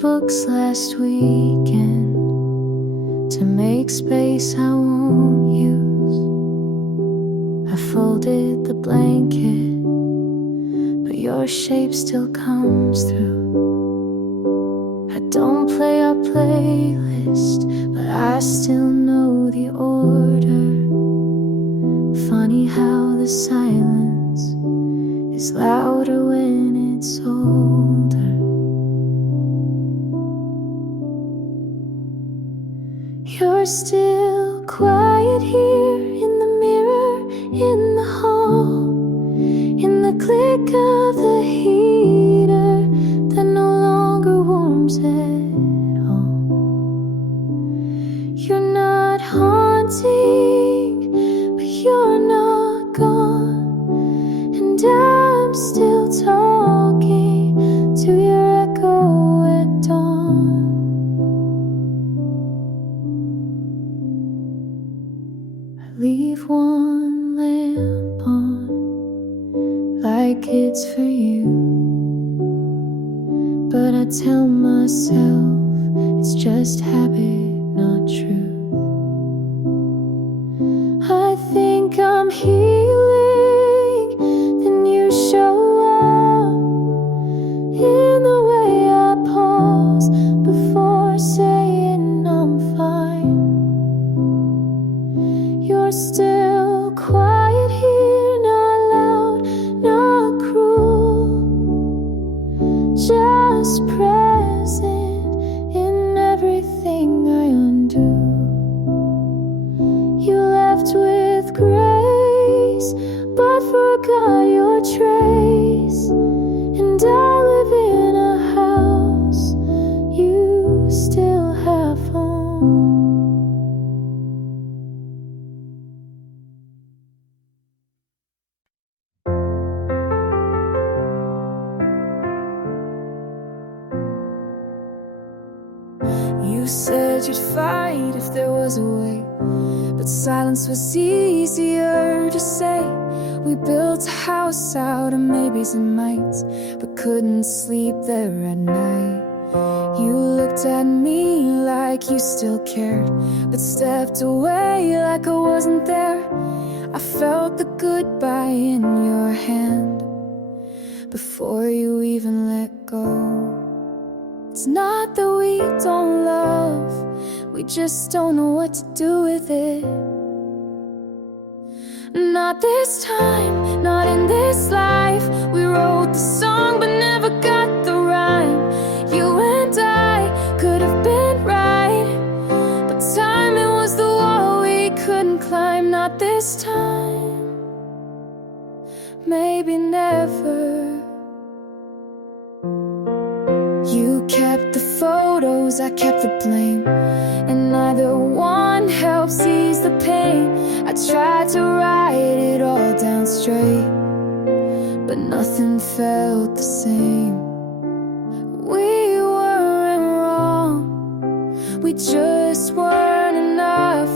books last weekend to make space I won't use. I folded the blanket, but your shape still comes through. I don't play our playlist, but I still know the order. Funny how the silence is louder when it's older. You're still quiet here in the mirror, in the hall, in the click of the heater that no longer warms at all. You're not haunting, but you're not gone, and I'm still talking to your echo at dawn. Leave one lamp on, like it's for you, but I tell myself it's just habit, not truth. I think I'm healing, then you show up in the way I pause before saying I'm fine. You're still quiet here, not loud, not cruel, just present in everything I undo. You left with grace, but forgot your trace, and I live in a house you still have home. You said you'd fight if there was a way, but silence was easier to say. We built a house out of maybes and mights, but couldn't sleep there at night. You looked at me like you still cared, but stepped away like I wasn't there. I felt the goodbye in your hand before you even let go. It's not that we don't love, we just don't know what to do with it. Not this time, not in this life. We wrote the song but never got the rhyme. You and I could have been right, but timing was the wall we couldn't climb. Not this time, maybe never. You kept the photos, I kept the blame, and neither one helps ease the pain. I tried to write it all down straight, but nothing felt the same. We weren't wrong, we just weren't enough,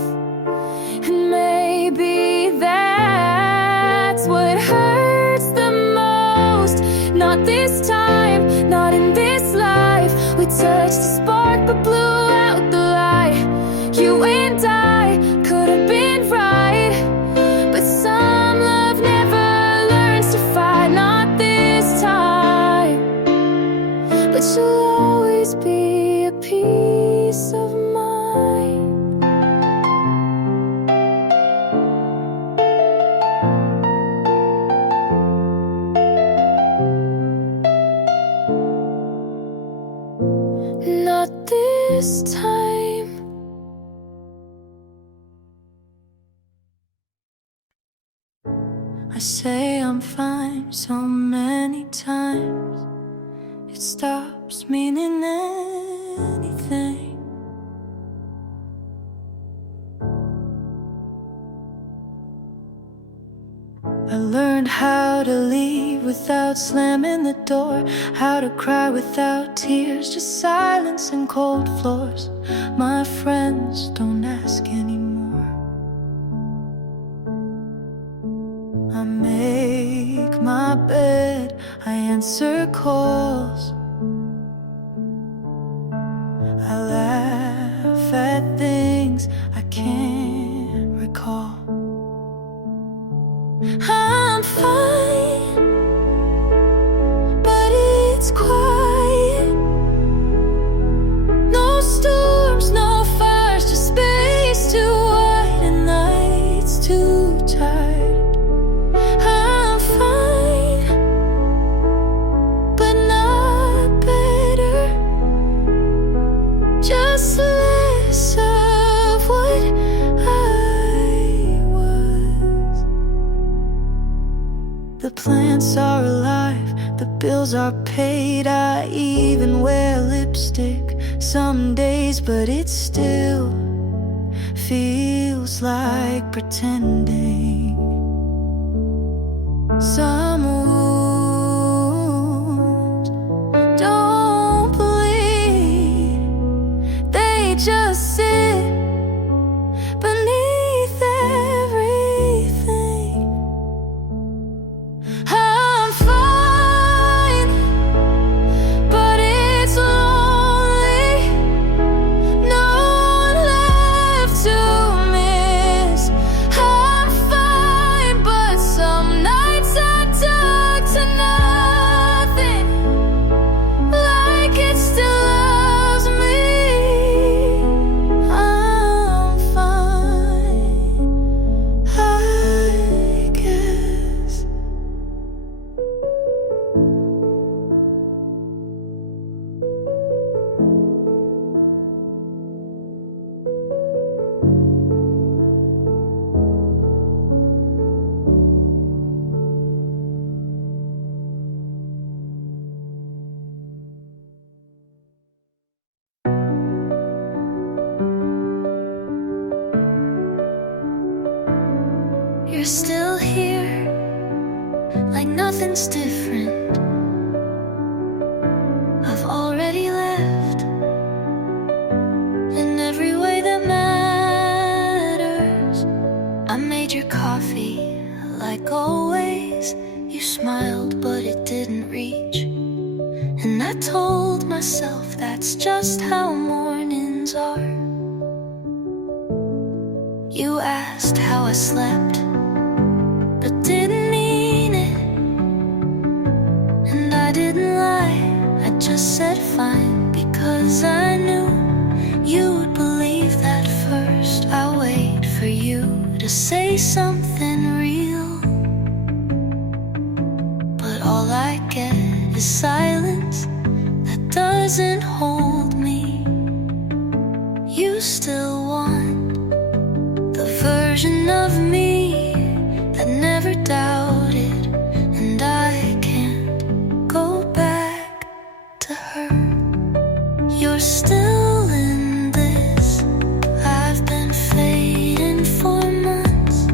and maybe that's what hurts the most. Not this time, not in this life. We touched the spark but blew out the light. You and I could have been right, but some love never learns to fight. Not this time, but you'll always be a piece of mine. Not this time. I say I'm fine so many times, it stops meaning anything. I learned how to leave without slamming the door, how to cry without tears, just silence and cold floors. My friends don't ask anymore. I make my bed, I answer calls, plants are alive, the bills are paid. I even wear lipstick some days, but it still feels like pretending. Some wounds don't bleed, they just sit beneath everything. I'm fine, but it's lonely. No one left to miss. I'm fine, but some nights I talk to nothing, like it still loves me. I'm fine, I guess. You're still here, like nothing's different. I've already left in every way that matters. I made your coffee, like always. You smiled, but it didn't reach. And I told myself that's just how mornings are. You asked how I slept, but didn't mean it. And I didn't lie, I just said fine, because I knew you would believe that first. I wait for you to say something real, but all I get is silence that doesn't hold me. You still want the version of me that never doubted, and I can't go back to her. You're still in this. I've been fading for months.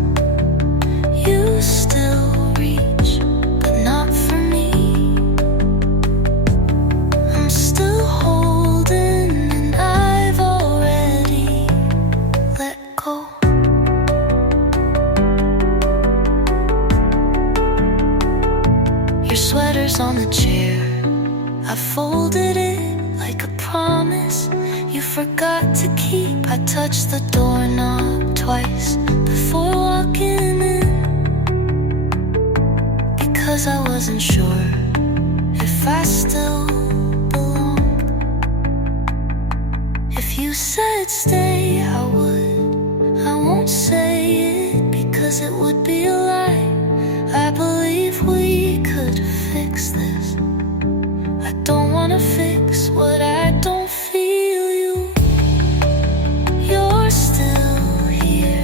You still reach, but not for me. I'm still holding, and I've already let go. Your sweater's on the chair, I folded it like a promise you forgot to keep. I touched the doorknob twice before walking in, because I wasn't sure if I still belonged. If you said stay, I would. I won't say it, because it would be a lie. I believe we could fix this. I don't wanna fix what I don't feel. You're still here.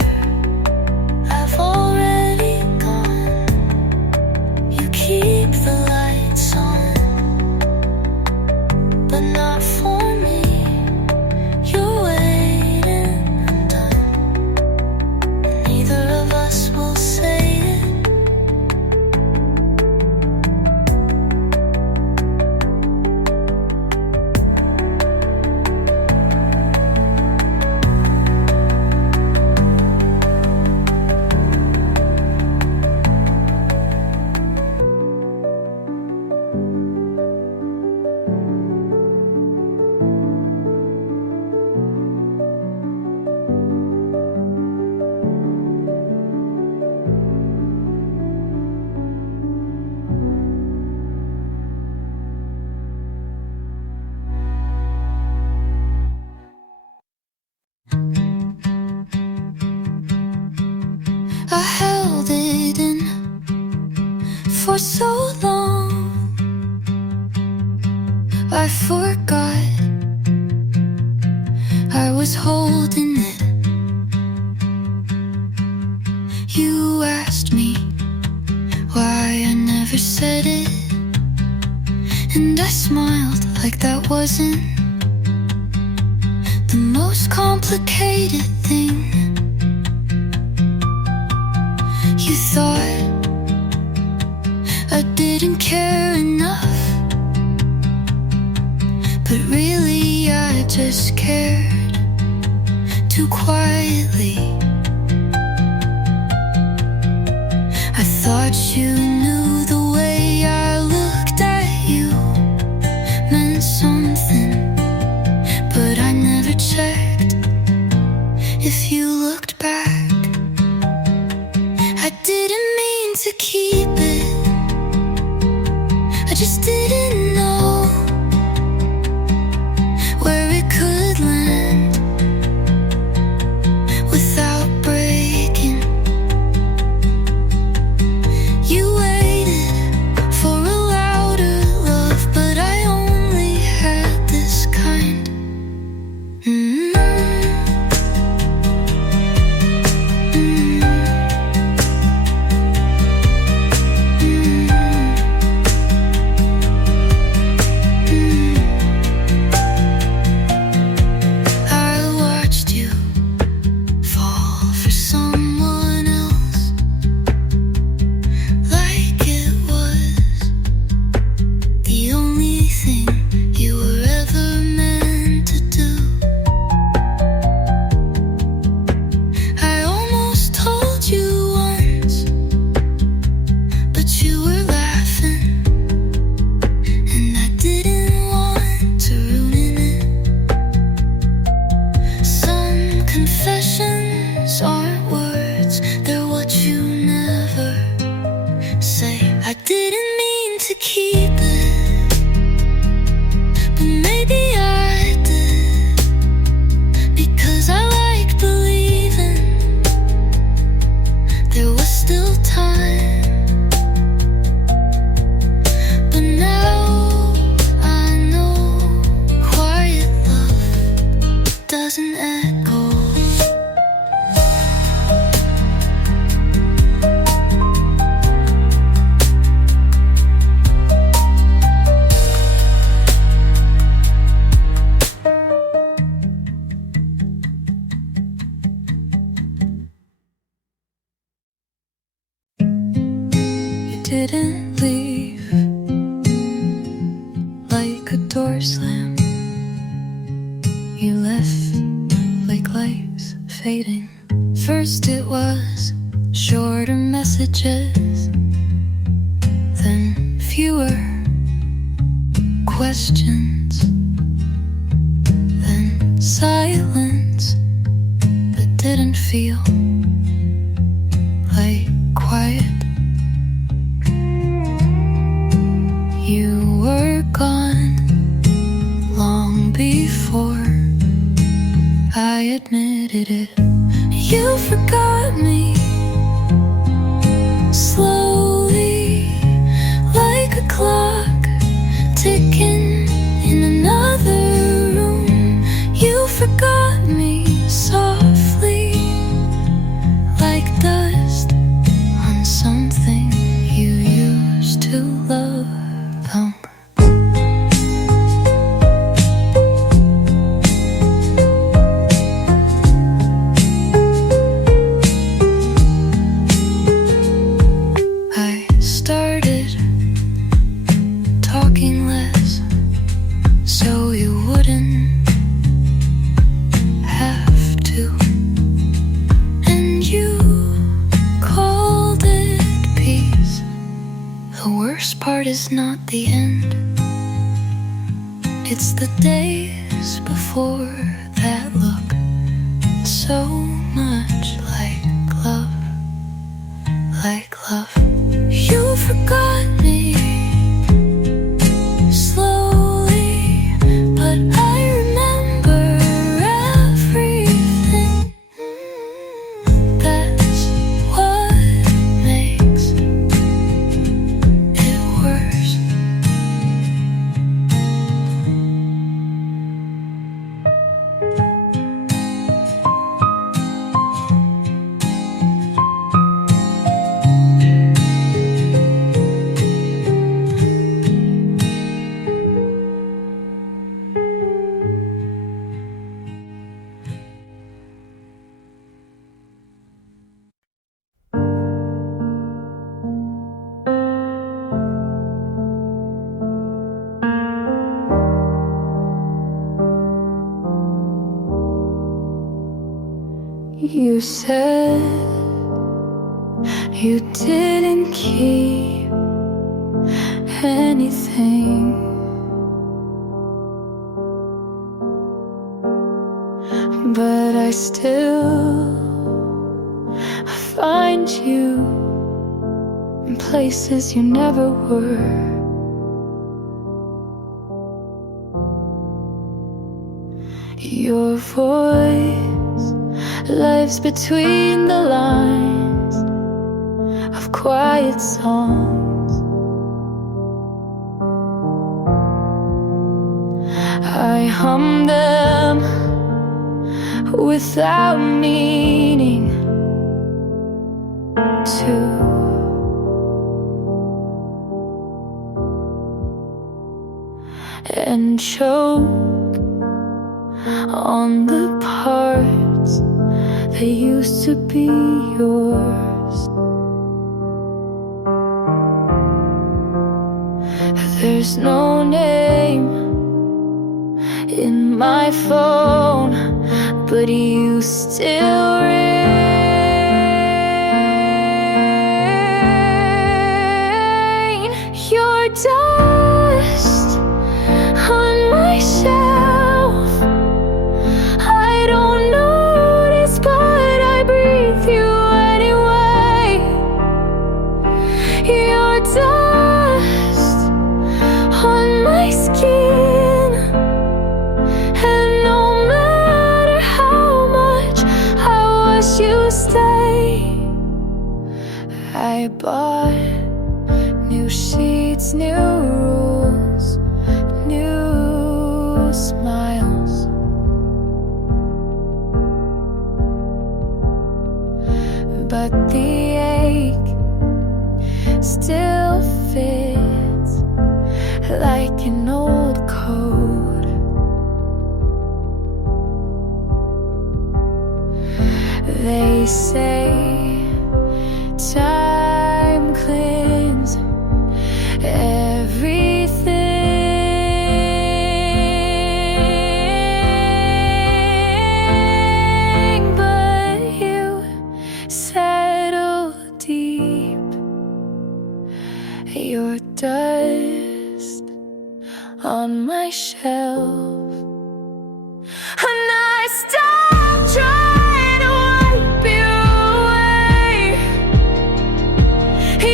I've already gone. You keep the lights on, but not for me. You're waiting, I'm done. Neither of us will say it. I held it in for so long, I forgot I was holding it. You asked me why I never wasn't the most complicated thing. You thought I didn't care enough, but really I just cared too quietly. I thought you knew the way I looked at you meant something, but I never checked if you looked back. I didn't mean to keep it, I just didn't know where it could land without breaking. You waited for a louder love, but I only had this kind. Confessions aren't words, they're what you never say. I didn't mean to keep it, but maybe I did, because I like believing there was still time. But now I know quiet love doesn't echo. Didn't leave like a door slam. You left like lights fading. First it was shorter messages, then fewer questions, then silence that didn't feel like quiet. You were gone long before I admitted it. You forgot me slowly, like a clock ticking in another room. You forgot me softly, like dust on something you used to love. I started talking less so you wouldn't have to, and you called it peace. The worst part is not the end, it's the days before that look so much like love, like love. You forgot me slowly, but I remember everything. That's what makes it worse. You said you didn't keep anything, but I still find you in places you never were. Your voice lives between the lines of quiet songs. I hum them without meaning to. And choke on the parts that used to be yours. There's no name in my phone, but you still reign. Your dust on my shelf, I don't notice, but I breathe you anyway. Your dust on my skin, and no matter how much I wish you stay, I bought new sheets, new rules, new smiles. But the ache still fits like an old coat. They say time cleans everything, but you settle deep. Your dust on my shelf, and I stop trying to wipe you away.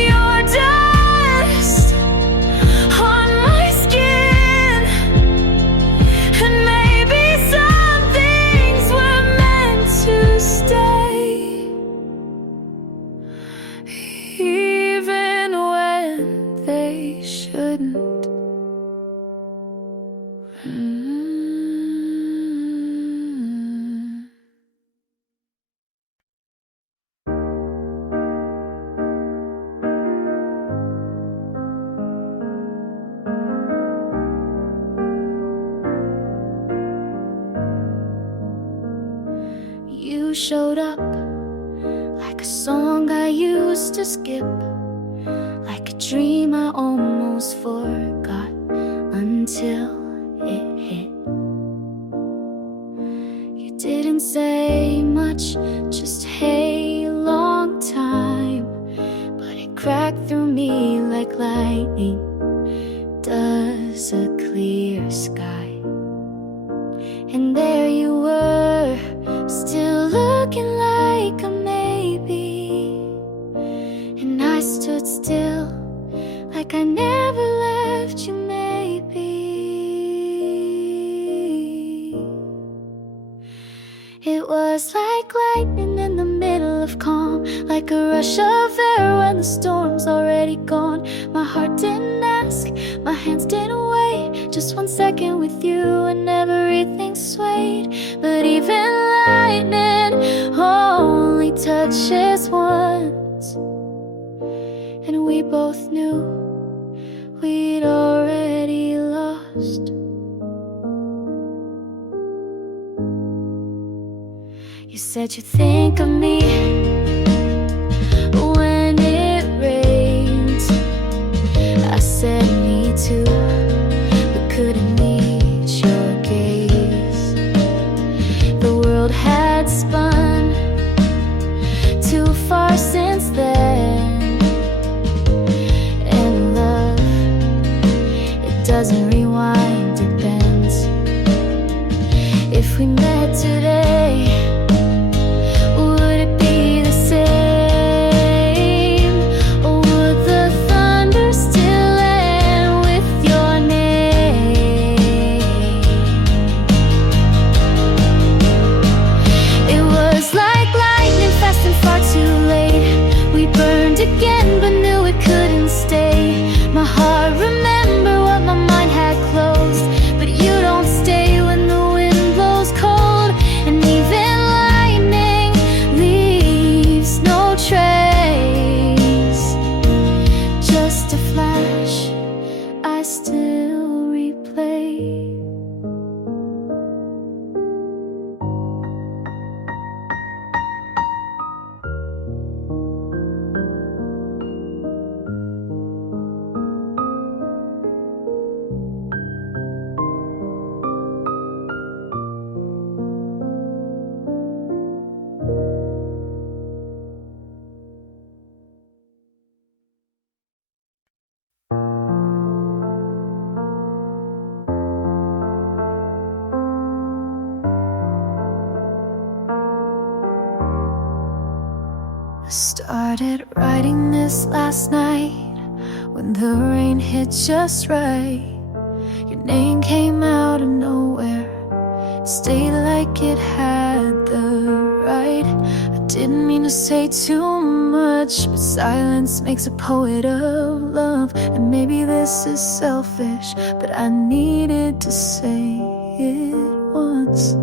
Your dust on my skin, and maybe some things were meant to stay, even when they shouldn't. You showed up like a song I used to skip, like a dream I almost forgot until it hit. You didn't say much, just hey, long time, but it cracked through me like lightning does a clear sky. And there you were, still looking like a maybe, and I stood still like I never left you, maybe. It was like lightning in the middle of calm, like a rush of air when the storm's already gone. My heart didn't ask, my hands didn't wait, just 1 second with you and everything swayed. But even lightning only touches once, and we both knew we'd already lost. You said you think of me when it rains. I said me too, but couldn't meet your gaze. The world had spun Started writing this last night when the rain hit just right. Your name came out of nowhere, stayed like it had the right. I didn't mean to say too much, but silence makes a poet of love. And maybe this is selfish, but I needed to say it once.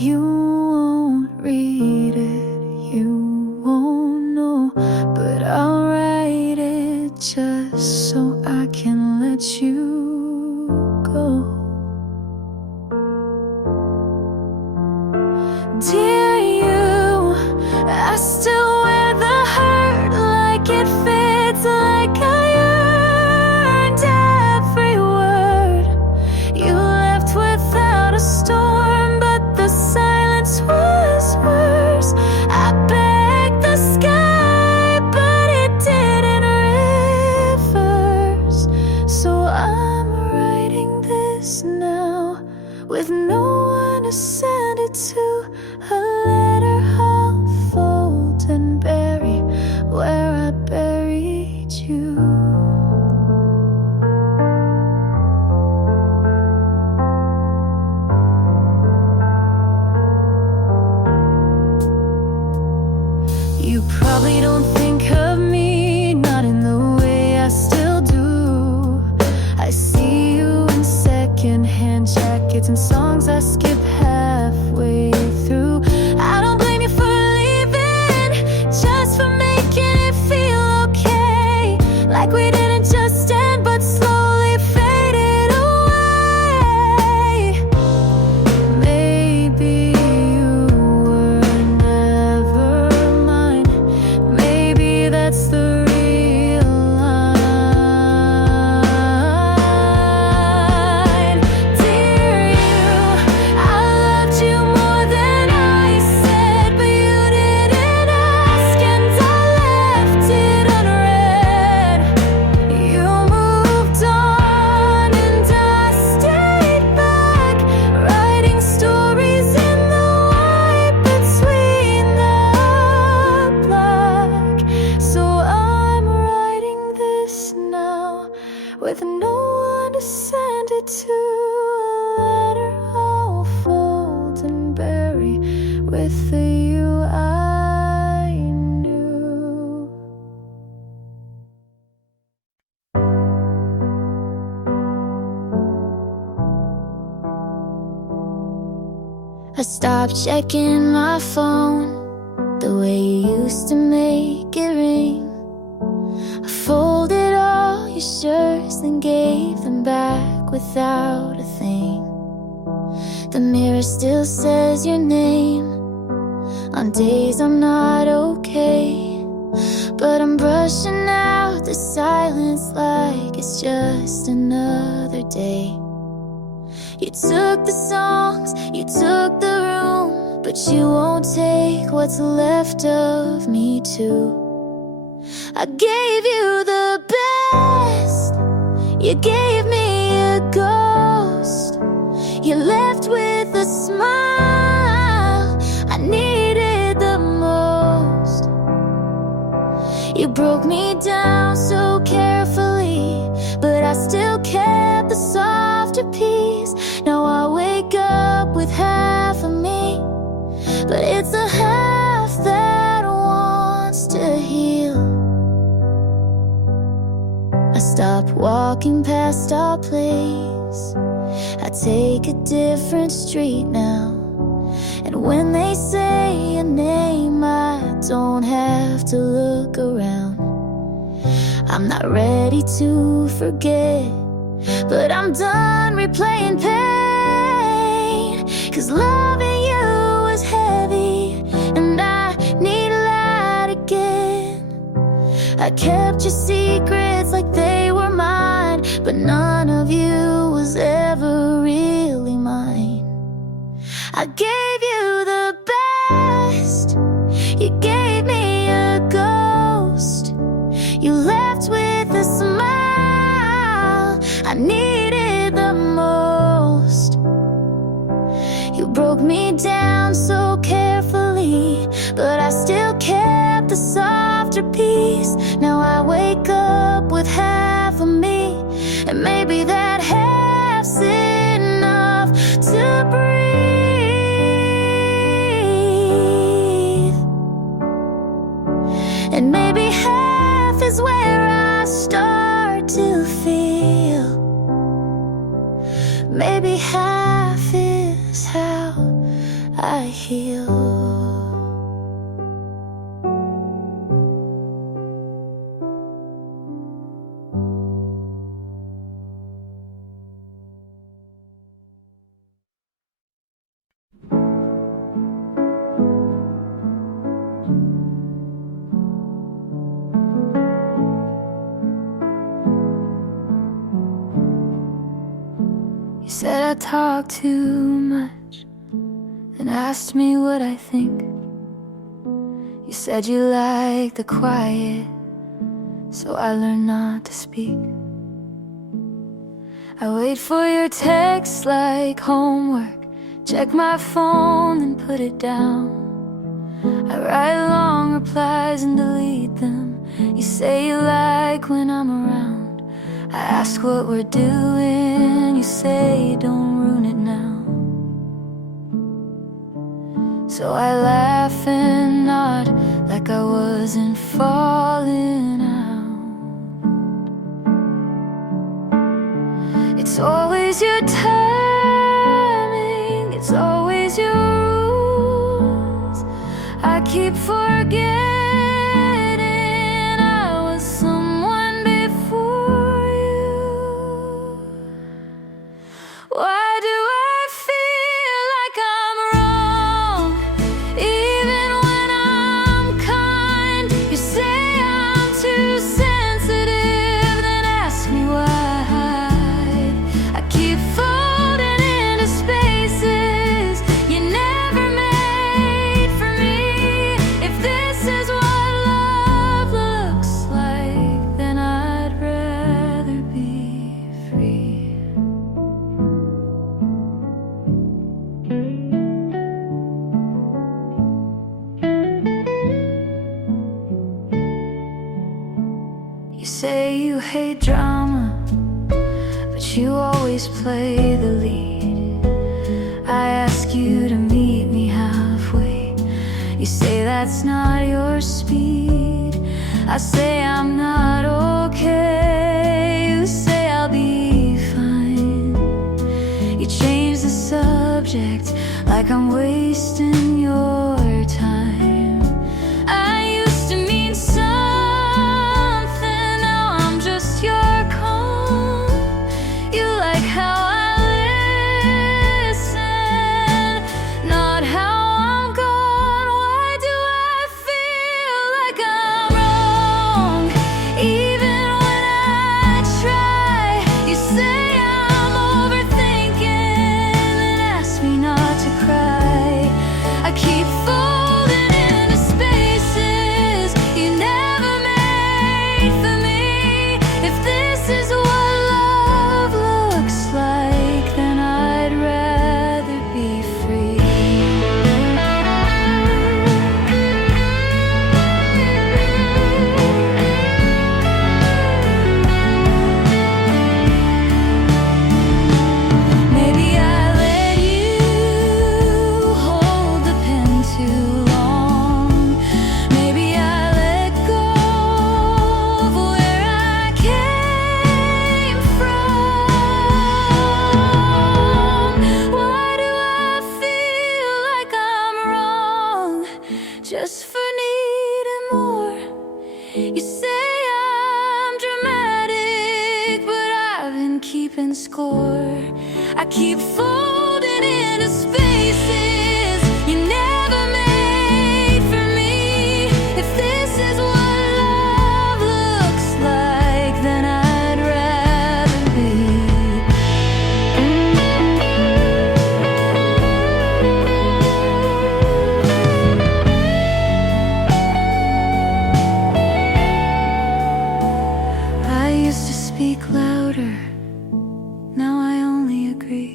You won't read it, you won't know, but I'll write it just so I can let you go. Dear you, I still wear the hurt like it fits, like I earned every word. You left without a storm, but the silence was worse. I begged the sky, but it didn't reverse. So I'm writing this now with no one to send it to. A letter I'll fold and bury where I buried you. You probably don't think of me, not in the way I still do. I see you in second-hand jackets and songs I skip halfway through. I don't blame you for leaving, just for making it feel okay, like we didn't just end but slowly faded away. Maybe you were never mine, maybe that's the real line. Dear you, I loved you more than I said, but you didn't ask and I left it unread. You moved on and I stayed back, writing stories in the white between the black. So I'm writing this now with no one to send it to. A letter I'll fold and bury with the you I knew. I stopped checking my phone the way you used to make it ring. I folded all your shirts and gave them back without a thing. The mirror still says your name on days I'm not okay, but I'm brushing out the silence like it's just another day. You took the songs, you took the room, but you won't take what's left of me too. I gave you the best, you gave me a ghost. You left with a smile I needed the most. You broke me down so carefully, but I still kept the softer piece. Now I wake up with half of me, but it's a half that wants to heal. I stop walking past our place, I take a different street now. And when they say your name, I don't have to look around. I'm not ready to forget, but I'm done replaying pain. 'Cause loving you was heavy, and I need light again. I kept your secrets like they were mine, but none of you was ever really mine. I gave you the best, you gave me a ghost. You left with a smile I needed the most. You broke me down so carefully, but I still kept the a softer peace. Now I wake up with half of me, and maybe that half's enough to breathe. And maybe half is where I start to feel. Maybe half is how I heal. You said I talk too much and asked me what I think. You said you like the quiet, so I learned not to speak. I wait for your text like homework, check my phone and put it down. I write long replies and delete them. You say you like when I'm around. I ask what we're doing, you say don't ruin it now. So I laugh and nod like I wasn't falling out. It's always your timing, it's always your rules. I keep forgetting I was someone before you. Why do I feel like I'm wrong, even when I'm kind? You say I'm too sensitive, then ask me why. I keep folding into spaces you never made for me. If this is what love looks like, then I'd rather be free. You say you hate drama, but you always play the lead. I ask you to meet me halfway. You say that's not your speed. I say I'm not okay. You say I'll be fine. You change the subject like I'm wasting your time. I used to mean something, now I'm just your calm. You like how I listen, not how I'm gone. Why do I feel like I'm wrong, even when I try? You say I'm overthinking, then ask me not to cry. I keep folding into spaces you never made for me. If this is what love looks like, then I'd rather be free. Maybe I let you hold the pen too long. Maybe I let go of where I came from. Why do I feel like I'm wrong just for needing more? You say I'm dramatic, but I've been keeping score. I keep folding into spaces you never made for me. If this is what love looks like, then I'd rather be. I used to speak louder, now I only agree.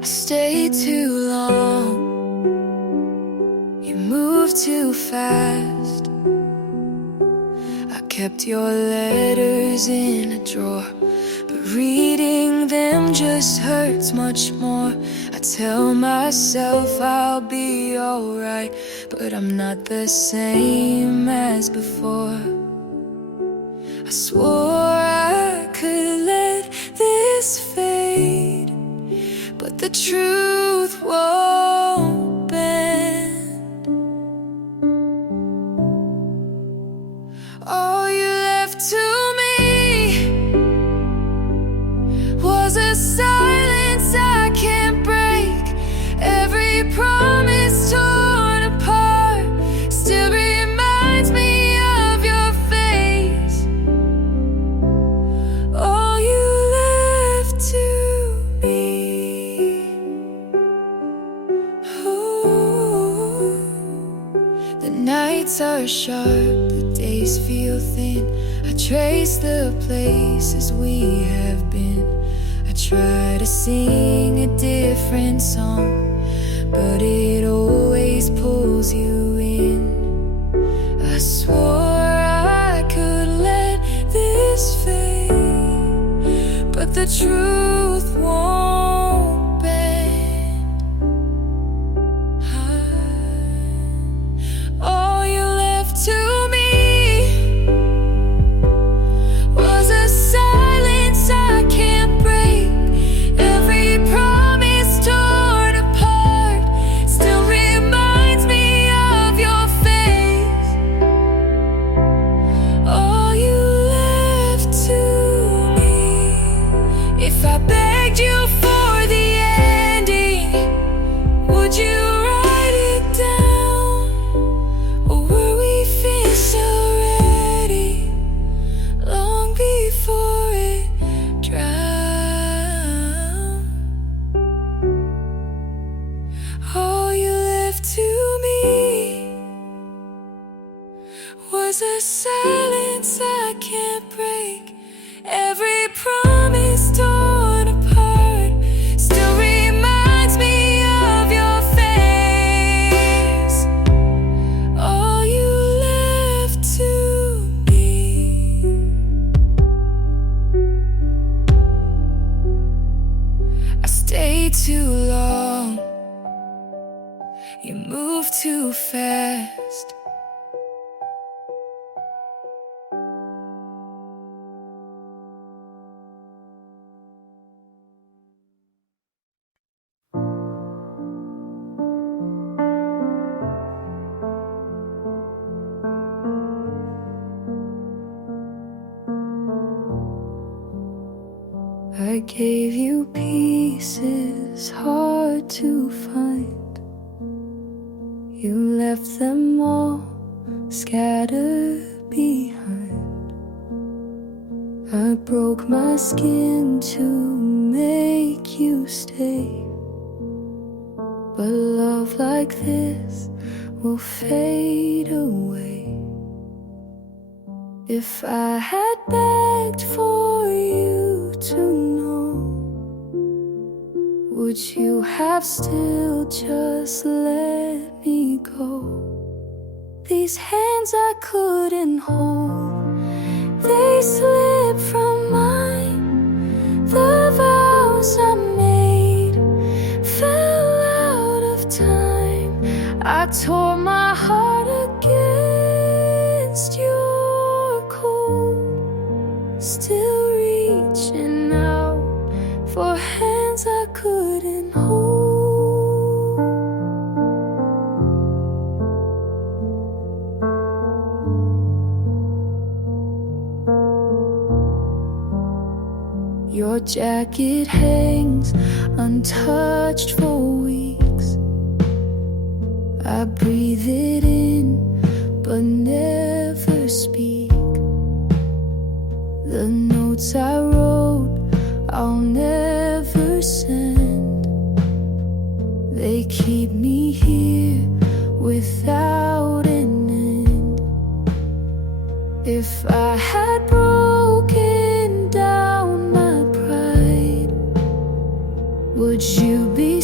I stayed too long, you moved too fast. I kept your letters in a drawer, but reading them just hurts much more. I tell myself I'll be alright, but I'm not the same as before. I swore I could let this fade, but the truth won't bend. All you left to me was a silence I can't break. Every promise torn apart still reminds me of your face. All you left to me. Ooh. The nights are sharp, the days feel thin. I trace the places we have been. I try to sing a different song, but it always pulls you in. I swore I could let this fade, but the truth won't bend. All you left to me was a silence I can't break. Every promise torn apart still reminds me of your face. All you left to me. If I begged you for the ending, would you write it down? Or were we finished already, long before it drowned? All you left to me was a silence I can't break. Every promise torn apart still reminds me of your face. All you left to me. I stayed too long, you moved too fast. I gave you pieces hard to find. You left them all scattered behind. I broke my skin to make you stay, but love like this will fade away. If I had begged for you to know, would you have still just let me go? These hands I couldn't hold, they slipped from mine. The vows I made fell out of time. I tore my heart against your cold, still reaching out for hands I couldn't hold. Your jacket hangs untouched for weeks. I breathe it in but never speak. The notes I wrote I'll never send. They keep me here without an end. If I had broken down my pride, would you be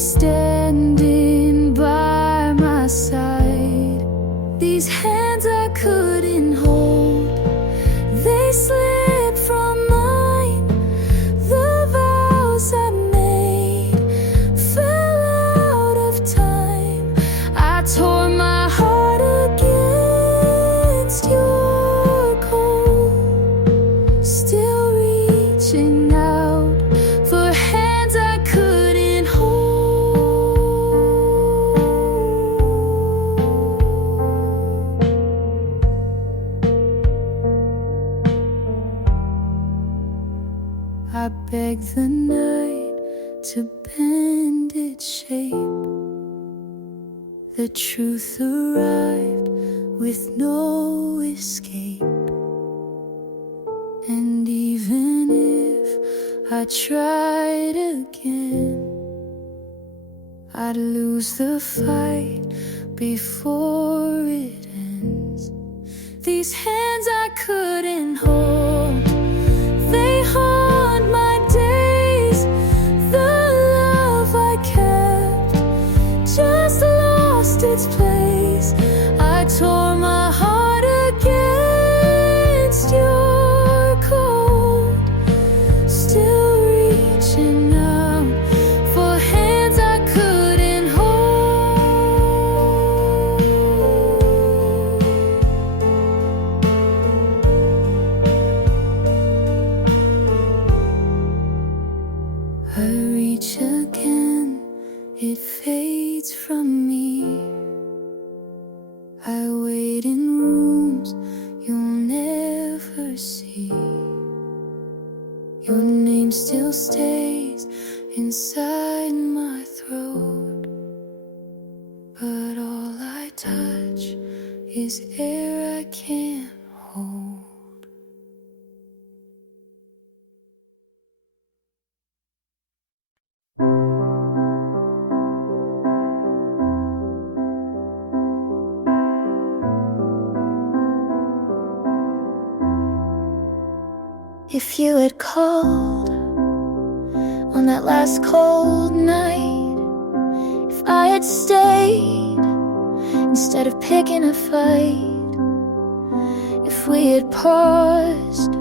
like the night to bend its shape. The truth arrived with no escape. And even if I tried again, I'd lose the fight before it ends. These hands I couldn't hold, they haunt my days. The love I kept just lost its place. I tore my heart against your cold, still reaching out for hands I couldn't hold. I reach again, it fades from me. I wait in rooms you'll never see. Your name still stays inside my throat, but all I touch is air I can't hold. If you had called on that last cold night, if I had stayed instead of picking a fight, if we had paused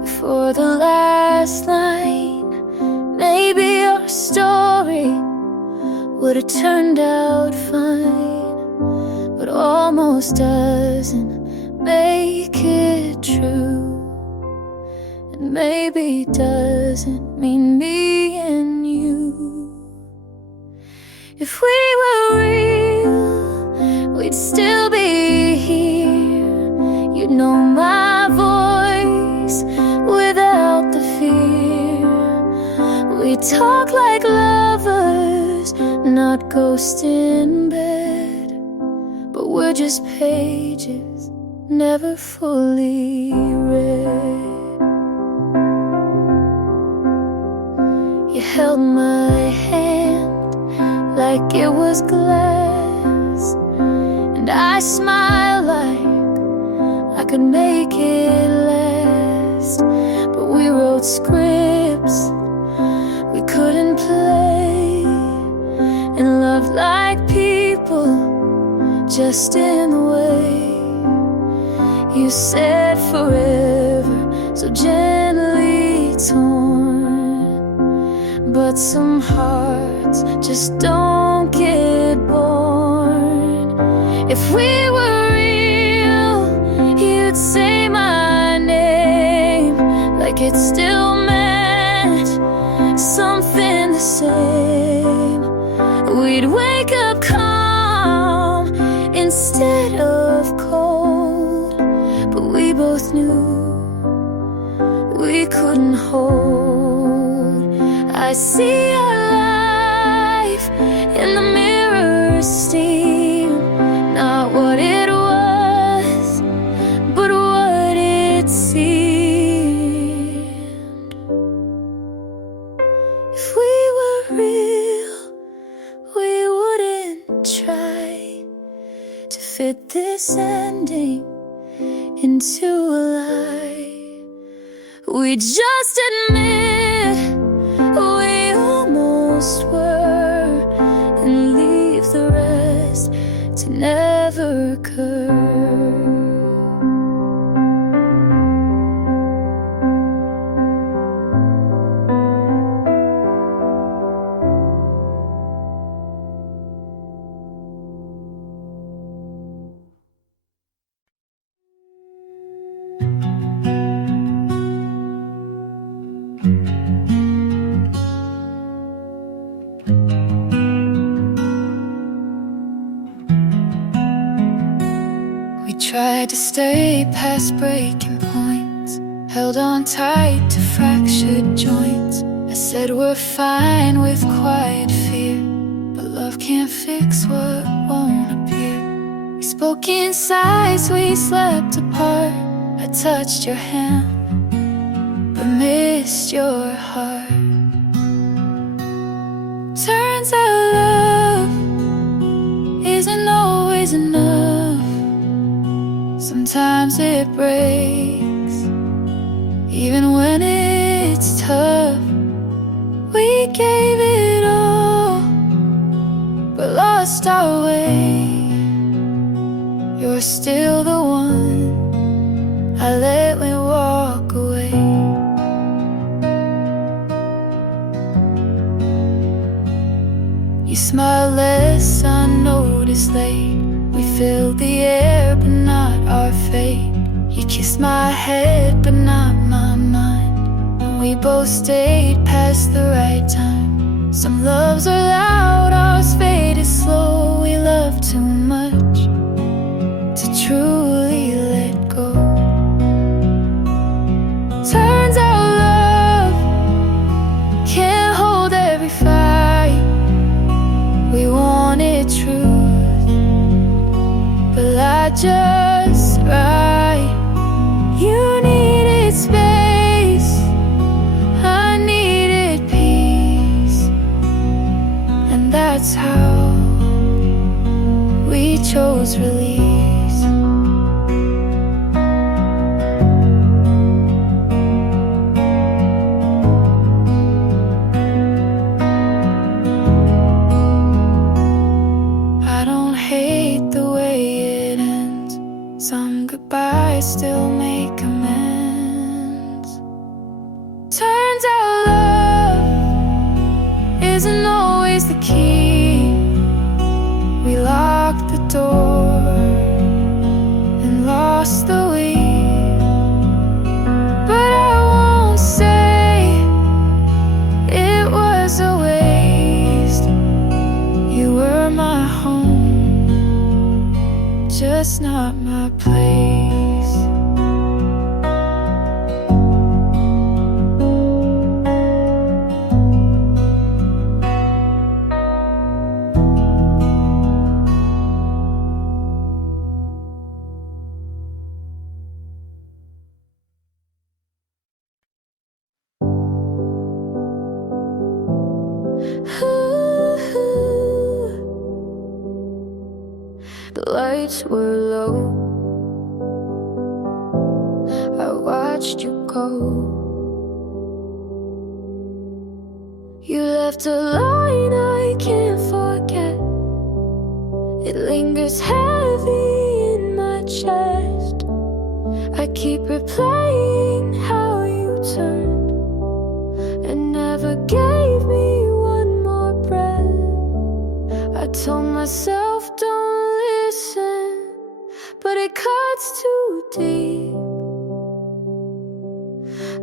before the last line, maybe our story would have turned out fine. But almost doesn't make it true. Maybe doesn't mean me and you. If we were real, we'd still be here. You'd know my voice without the fear. We'd talk like lovers, not ghosts in bed. But we're just pages never fully read. You held my hand like it was glass, and I smiled like I could make it last. But we wrote scripts we couldn't play, and loved like people just in the way. You said forever, so gently torn. But some hearts just don't get born. If we were real, you'd say my name like it still meant something the same. We'd wake up calm instead of cold. But we both knew we couldn't hold. I see our life in the mirror steam, not what it was, but what it seemed. If we were real, we wouldn't try to fit this ending into a lie. We just admit we almost were, and leave the rest to never occur. Tried to stay past breaking points, held on tight to fractured joints. I said we're fine with quiet fear, but love can't fix what won't appear. We spoke in sighs, we slept apart. I touched your hand, but missed your heart. Turns out love isn't always enough. Sometimes it breaks, even when it's tough. We gave it all, but lost our way. You're still the one I let me walk away. You smile less unnoticed late. We filled the air, but not our fate. You kissed my head, but not my mind. And we both stayed past the right time. Some loves are loud, ours faded slow. We love too much to truly let go. Turns out love can't hold every fight. We wanted truth, but lied just right. You needed space, I needed peace, and that's how we chose release. I don't hate the way it ends. Some goodbyes still make amends. Turns out love isn't always the key. We locked the door and lost the wheel. But I won't say it was a waste. You were my home, just not my place. The lights were low, I watched you go. You left a line I can't forget. It lingers heavy in my chest. I keep replaying how you turned and never gave me one more breath. I told myself don't listen, but it cuts too deep.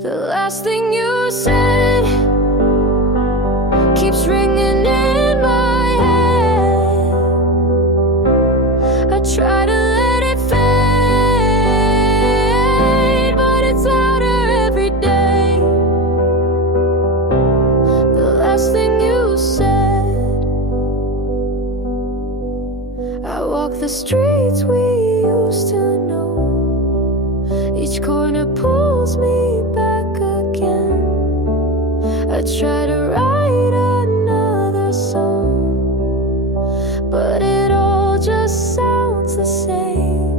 The last thing you said keeps ringing in my head. I try to let it fade, but it's louder every day. The last thing you said. I walk the streets we used to know. Each corner pulls me back again. I try to write another song, but it all just sounds the same.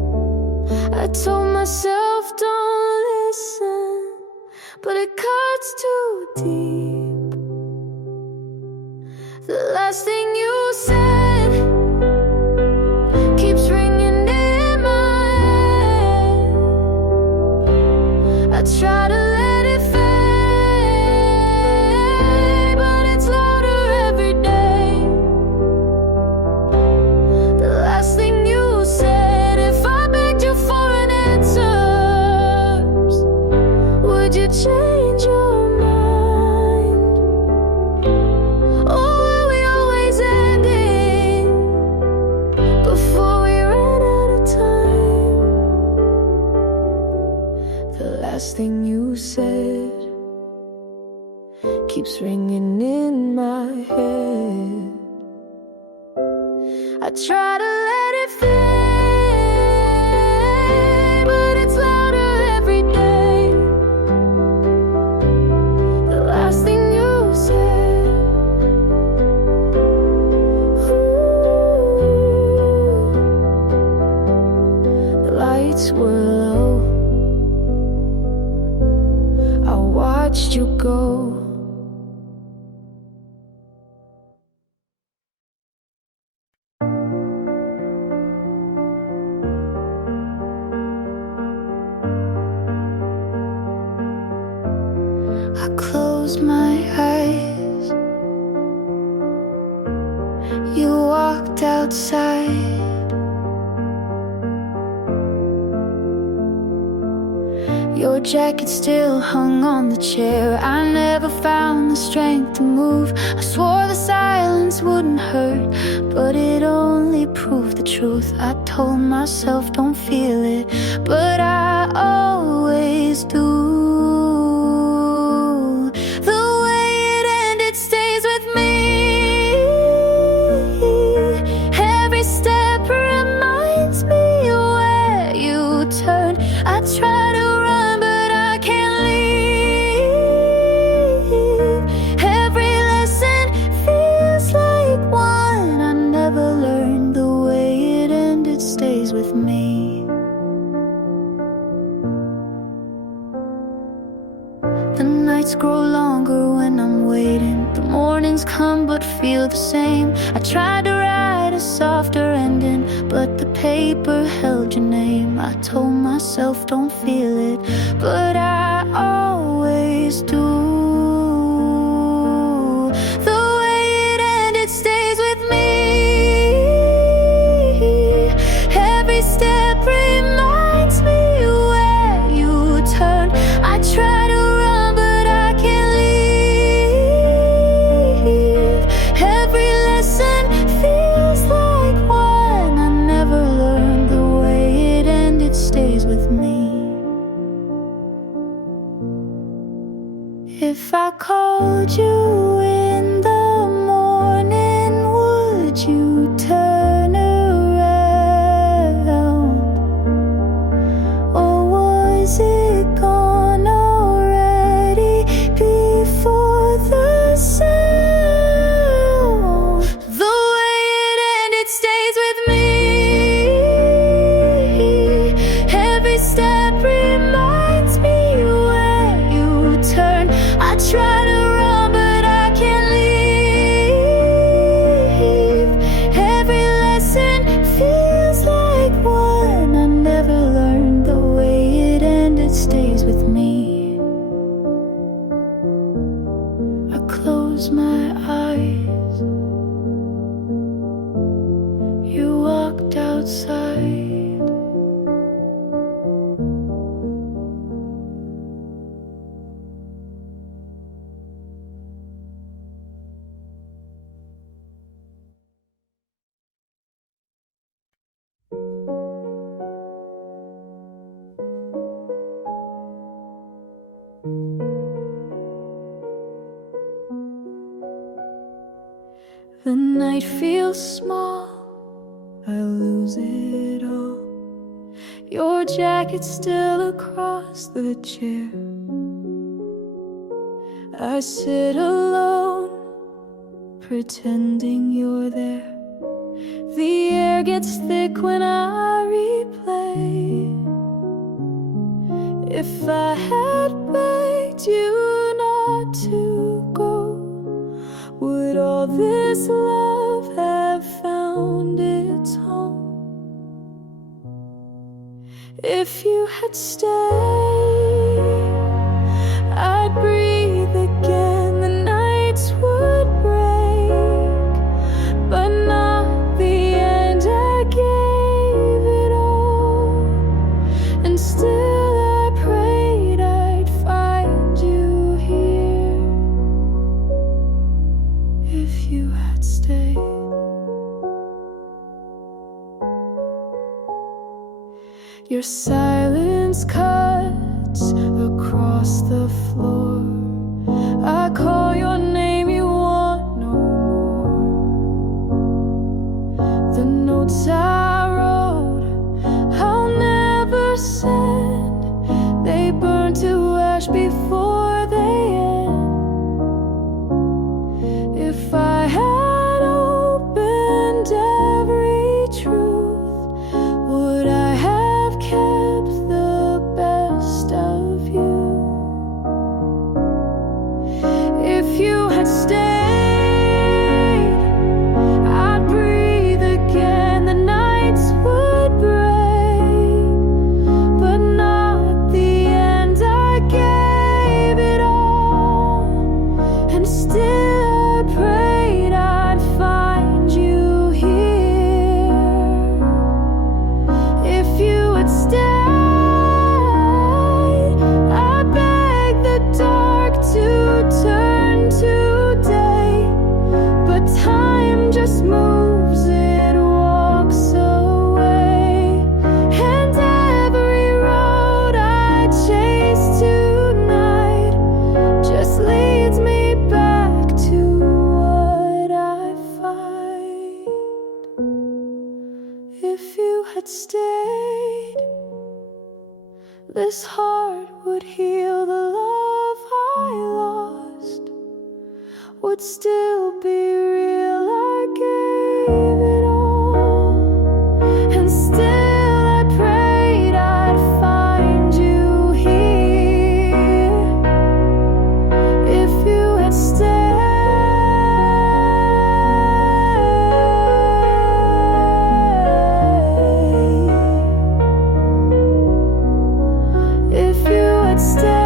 I told myself don't listen, but it cuts too deep. The last thing you said keeps ringing in my head. I try to let it fade, but it's louder every day. The last thing you said, if I begged you for an answer, keeps ringing in my head. I try to let it fade, but it's louder every day. The last thing you said, the lights were low. I watched you go. I closed my eyes. You walked outside. Your jacket still hung on the chair. I never found the strength to move. I swore the silence wouldn't hurt, but it only proved the truth. I told myself don't feel it, but I always do. The way it ended stays with me. Every step reminds me where you turned. I try to run, but I can't leave. Every lesson feels like one I never learned. The way it ended stays with me. The nights grow longer when I'm waiting. The mornings come but feel the same. I tried to write a softer ending, but the paper held your name. I told myself don't feel it, but I always do. The way it ended stays with me. Every step reminds me where you turned. I try to run, but I can't leave. Every lesson feels like one I never learned. The way it ended stays with me. If I called you in the morning, would you turn around? Or was it gone already before the sound? The way it ended stays with me. Every step reminds me where you turn. I try to run, but I can't leave. Every lesson feels like one I never learned. The way it ended stays with me. I close my eyes. You walked outside. The night feels small, I lose it all. Your jacket still across the chair. I sit alone, pretending you're there. The air gets thick when I replay. If I had begged you not to go, would all this love have found its home? If you had stayed, I'd breathe again. The nights would break, but not the end. I gave it all, and still I prayed I'd find you here. If you had stayed, your silence cuts across the floor. I call your notes I wrote, I'll never send. They burn to ash before they end. If I had opened every truth, would I have kept the best of you? If you had stayed, I'd breathe again, the nights would break, but not the end. I gave it all, and still I prayed I'd find you here. If you had stayed, I begged the dark to turn to day, but time just moves, it walks away. And every road I chase tonight just leads me back to what I find. If you had stayed, this heart would heal. The love I lost would still be real. I gave it all, and still I prayed I'd find you here. If you had stayed, if you had stayed,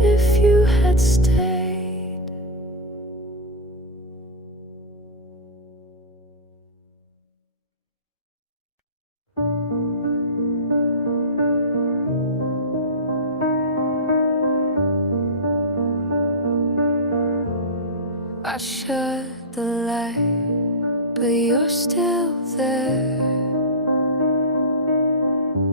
if you had stayed. I shut the light, but you're still there.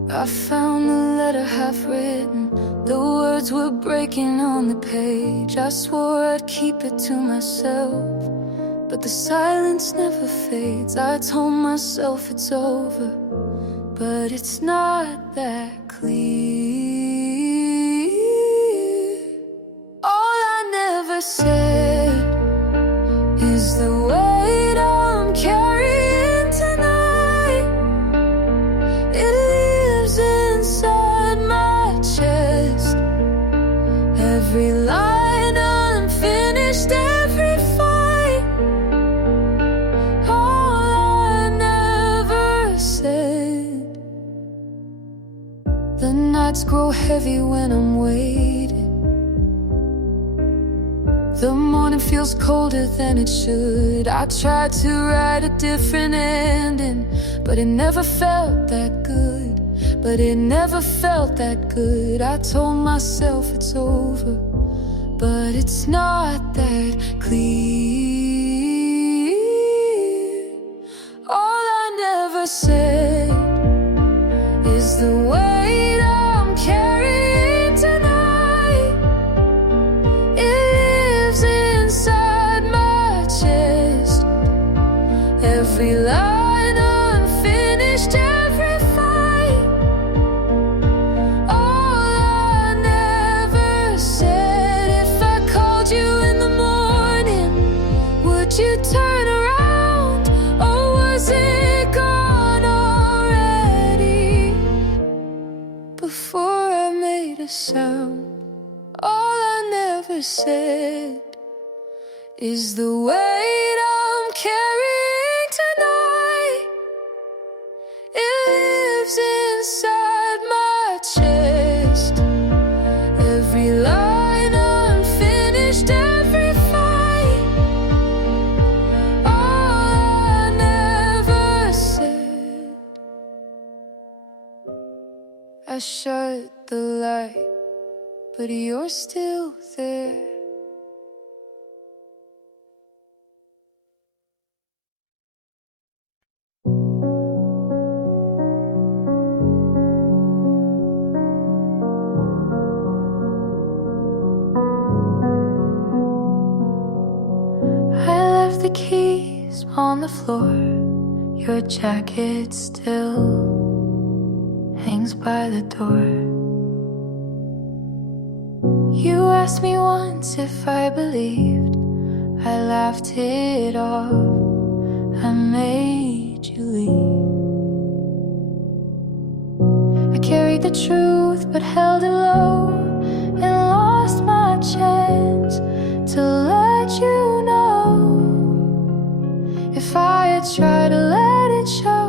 I found the letter half written, the words were breaking on the page. I swore I'd keep it to myself, but the silence never fades. I told myself it's over, but it's not that clear. All I never said is the weight I'm carrying tonight. It lives inside my chest, every line unfinished, every fight. All I never said. The nights grow heavy when I'm waiting. The morning feels colder than it should. I tried to write a different ending, but it never felt that good. But it never felt that good. I told myself it's over, but it's not that clear. All I never said is the weight I'm carrying tonight. It lives inside my chest, every line unfinished, every fight. All I never said. If I called you in the morning, would you turn around, or was it gone already before I made a sound? All I never said is the weight I'm carrying tonight. It lives inside my chest, every line unfinished, every fight. All I never said. I shut the light, but you're still there. the keys on the floor. Your jacket still hangs by the door. You asked me once if I believed. I laughed it off. I made you leave. I carried the truth but held it low, and lost my chance to let you know. If I had tried to let it show,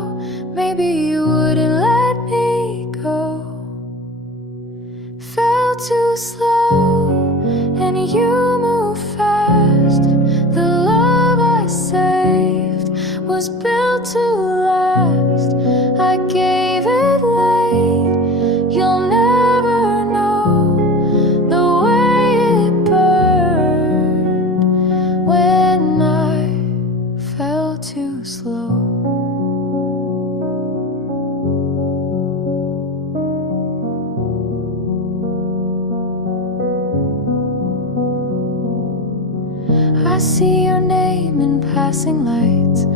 maybe you wouldn't let me go. Fell too slow and you moved fast. The love I saved was built to last. I gave it late. You'll never know the way it burned when I fell too slow. I see your name in passing lights.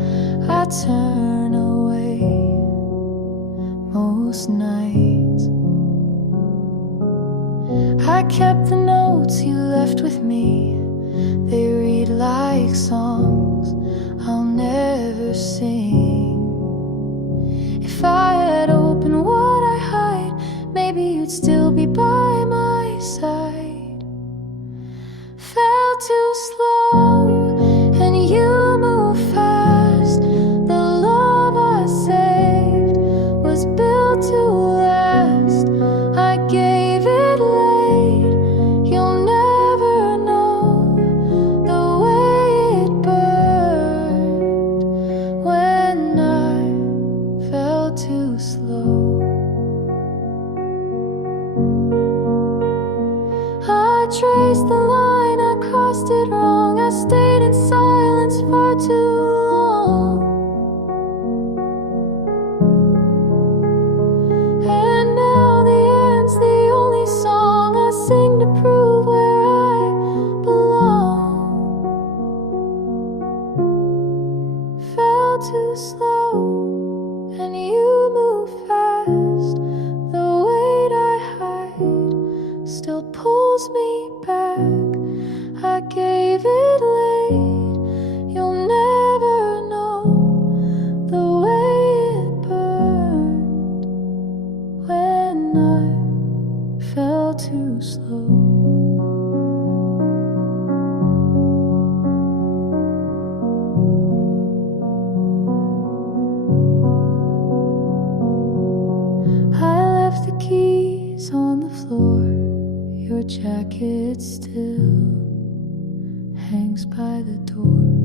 I turn away most nights. I kept the notes you left with me. They read like songs I'll never sing. If I had opened what I hide, maybe you'd still be by my side. Fell too slow and you moved fast. The love I saved was built to last. I gave it late. You'll never know the way it burned when I fell too slow. I traced the line, I crossed it wrong. I stayed in silence far too long. And now the end's the only song I sing to prove where I belong. Fell too slow and you move fast. The weight I hide still pulls me back. I gave it late. You'll never know the way it burned when I fell too slow. I left the keys on the floor. Your jacket still hangs by the door.